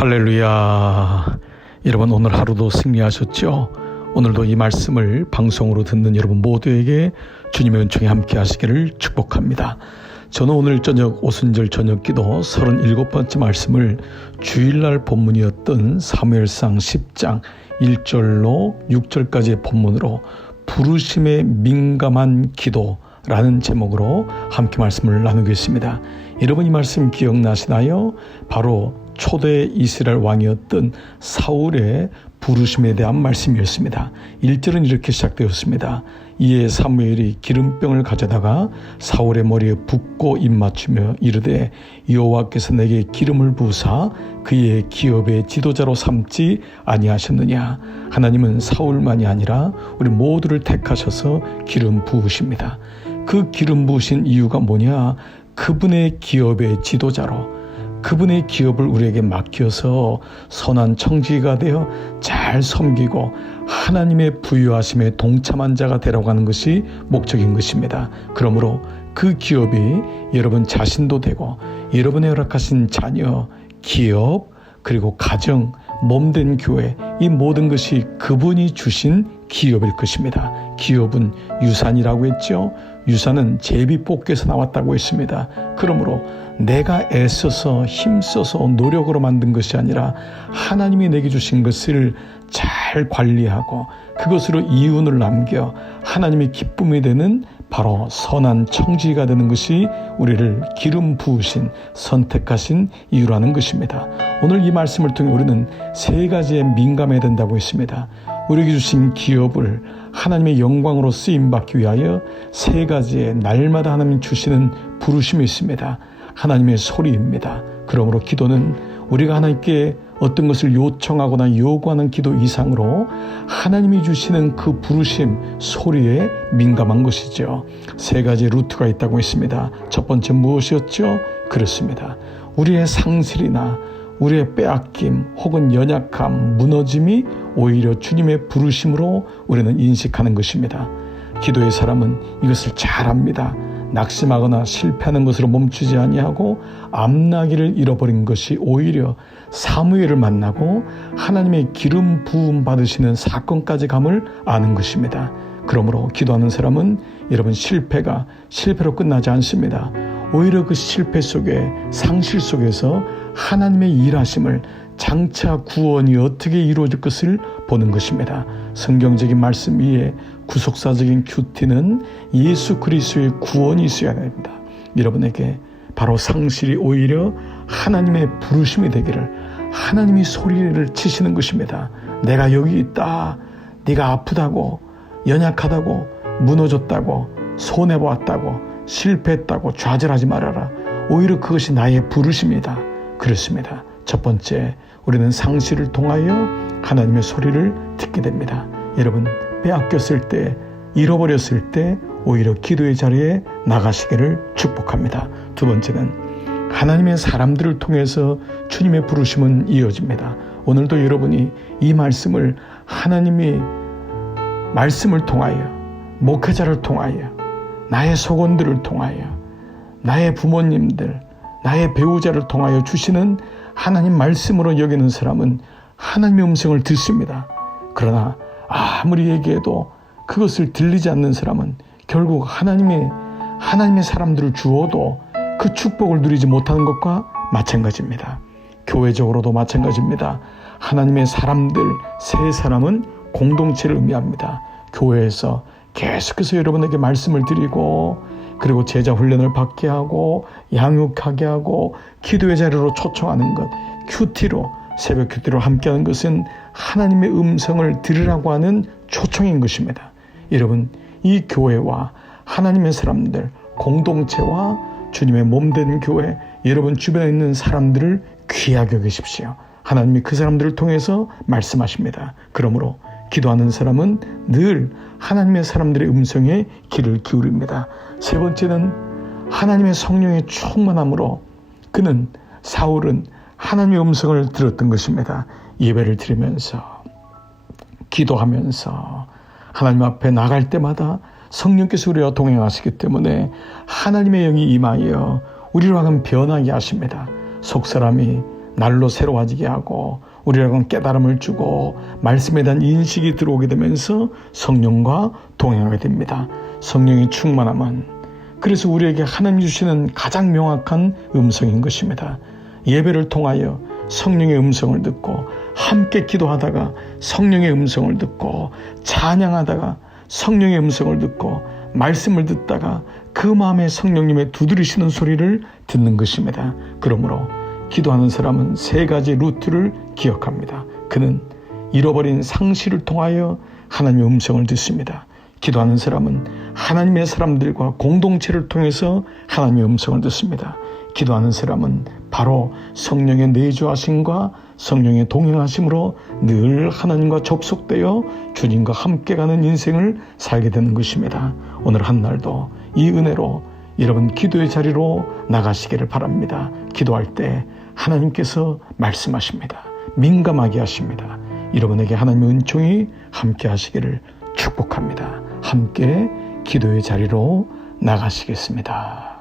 할렐루야. 여러분, 오늘 하루도 승리하셨죠? 오늘도 이 말씀을 방송으로 듣는 여러분 모두에게 주님의 은총이 함께 하시기를 축복합니다. 저는 오늘 저녁 오순절 저녁기도 37번째 말씀을 주일날 본문이었던 사무엘상 10장 1절로 6절까지의 본문으로 부르심에 민감한 기도라는 제목으로 함께 말씀을 나누겠습니다. 여러분, 이 말씀 기억나시나요? 바로 초대 이스라엘 왕이었던 사울의 부르심에 대한 말씀이었습니다. 1절은 이렇게 시작되었습니다. 이에 사무엘이 기름병을 가져다가 사울의 머리에 붓고 입맞추며 이르되 여호와께서 내게 기름을 부으사 그의 기업의 지도자로 삼지 아니하셨느냐. 하나님은 사울만이 아니라 우리 모두를 택하셔서 기름 부으십니다. 그 기름 부으신 이유가 뭐냐? 그분의 기업의 지도자로, 그분의 기업을 우리에게 맡겨서 선한 청지기가 되어 잘 섬기고 하나님의 부유하심에 동참한 자가 되라고 하는 것이 목적인 것입니다. 그러므로 그 기업이 여러분 자신도 되고 여러분의 허락하신 자녀, 기업, 그리고 가정, 몸된 교회, 이 모든 것이 그분이 주신 기업일 것입니다. 기업은 유산이라고 했죠. 유산은 제비뽑기에서 나왔다고 했습니다. 그러므로 내가 애써서 힘써서 노력으로 만든 것이 아니라 하나님이 내게 주신 것을 잘 관리하고 그것으로 이윤을 남겨 하나님의 기쁨이 되는 바로 선한 청지기가 되는 것이 우리를 기름 부으신, 선택하신 이유라는 것입니다. 오늘 이 말씀을 통해 우리는 세 가지에 민감해야 된다고 했습니다. 우리에게 주신 기업을 하나님의 영광으로 쓰임받기 위하여 세 가지의 날마다 하나님 주시는 부르심이 있습니다. 하나님의 소리입니다. 그러므로 기도는 우리가 하나님께 어떤 것을 요청하거나 요구하는 기도 이상으로 하나님이 주시는 그 부르심, 소리에 민감한 것이죠. 세 가지 루트가 있다고 했습니다. 첫 번째 무엇이었죠? 그렇습니다. 우리의 상실이나 우리의 빼앗김 혹은 연약함, 무너짐이 오히려 주님의 부르심으로 우리는 인식하는 것입니다. 기도의 사람은 이것을 잘 압니다. 낙심하거나 실패하는 것으로 멈추지 아니하고 앞나기를 잃어버린 것이 오히려 사무엘을 만나고 하나님의 기름 부음 받으시는 사건까지 감을 아는 것입니다. 그러므로 기도하는 사람은 여러분 실패가 실패로 끝나지 않습니다. 오히려 그 실패 속에, 상실 속에서 하나님의 일하심을, 장차 구원이 어떻게 이루어질 것을 보는 것입니다. 성경적인 말씀 위에 구속사적인 큐티는 예수 그리스도의 구원이 있어야 됩니다. 여러분에게 바로 상실이 오히려 하나님의 부르심이 되기를, 하나님이 소리를 치시는 것입니다. 내가 여기 있다. 네가 아프다고, 연약하다고, 무너졌다고, 손해보았다고, 실패했다고 좌절하지 말아라. 오히려 그것이 나의 부르심이다. 그렇습니다. 첫 번째, 우리는 상실을 통하여 하나님의 소리를 듣게 됩니다. 여러분, 빼앗겼을 때, 잃어버렸을 때 오히려 기도의 자리에 나가시기를 축복합니다. 두 번째는 하나님의 사람들을 통해서 주님의 부르심은 이어집니다. 오늘도 여러분이 이 말씀을 하나님이 말씀을 통하여, 목회자를 통하여, 나의 속원들을 통하여, 나의 부모님들, 나의 배우자를 통하여 주시는 하나님 말씀으로 여기는 사람은 하나님의 음성을 듣습니다. 그러나 아무리 얘기해도 그것을 들리지 않는 사람은 결국 하나님의 사람들을 주어도 그 축복을 누리지 못하는 것과 마찬가지입니다. 교회적으로도 마찬가지입니다. 하나님의 사람들, 세 사람은 공동체를 의미합니다. 교회에서 계속해서 여러분에게 말씀을 드리고, 그리고 제자 훈련을 받게 하고, 양육하게 하고, 기도의 자리로 초청하는 것, 큐티로, 새벽 큐티로 함께하는 것은 하나님의 음성을 들으라고 하는 초청인 것입니다. 여러분, 이 교회와 하나님의 사람들, 공동체와 주님의 몸된 교회, 여러분 주변에 있는 사람들을 귀하게 여기십시오. 하나님이 그 사람들을 통해서 말씀하십니다. 그러므로 기도하는 사람은 늘 하나님의 사람들의 음성에 귀를 기울입니다. 세 번째는 하나님의 성령의 충만함으로 사울은 하나님의 음성을 들었던 것입니다. 예배를 드리면서, 기도하면서 하나님 앞에 나갈 때마다 성령께서 우리와 동행하시기 때문에 하나님의 영이 임하여 우리로 하여금 변하게 하십니다. 속사람이 날로 새로워지게 하고 우리에게는 깨달음을 주고 말씀에 대한 인식이 들어오게 되면서 성령과 동행하게 됩니다. 성령의 충만함은 그래서 우리에게 하나님 주시는 가장 명확한 음성인 것입니다. 예배를 통하여 성령의 음성을 듣고 함께 기도하다가 성령의 음성을 듣고 찬양하다가 성령의 음성을 듣고 말씀을 듣다가 그 마음에 성령님의 두드리시는 소리를 듣는 것입니다. 그러므로 기도하는 사람은 세 가지 루트를 기억합니다. 그는 잃어버린 상실을 통하여 하나님의 음성을 듣습니다. 기도하는 사람은 하나님의 사람들과 공동체를 통해서 하나님의 음성을 듣습니다. 기도하는 사람은 바로 성령의 내주하심과 성령의 동행하심으로 늘 하나님과 접속되어 주님과 함께 가는 인생을 살게 되는 것입니다. 오늘 한 날도 이 은혜로 여러분 기도의 자리로 나가시기를 바랍니다. 기도할 때 하나님께서 말씀하십니다. 민감하게 하십니다. 여러분에게 하나님의 은총이 함께 하시기를 축복합니다. 함께 기도의 자리로 나가시겠습니다.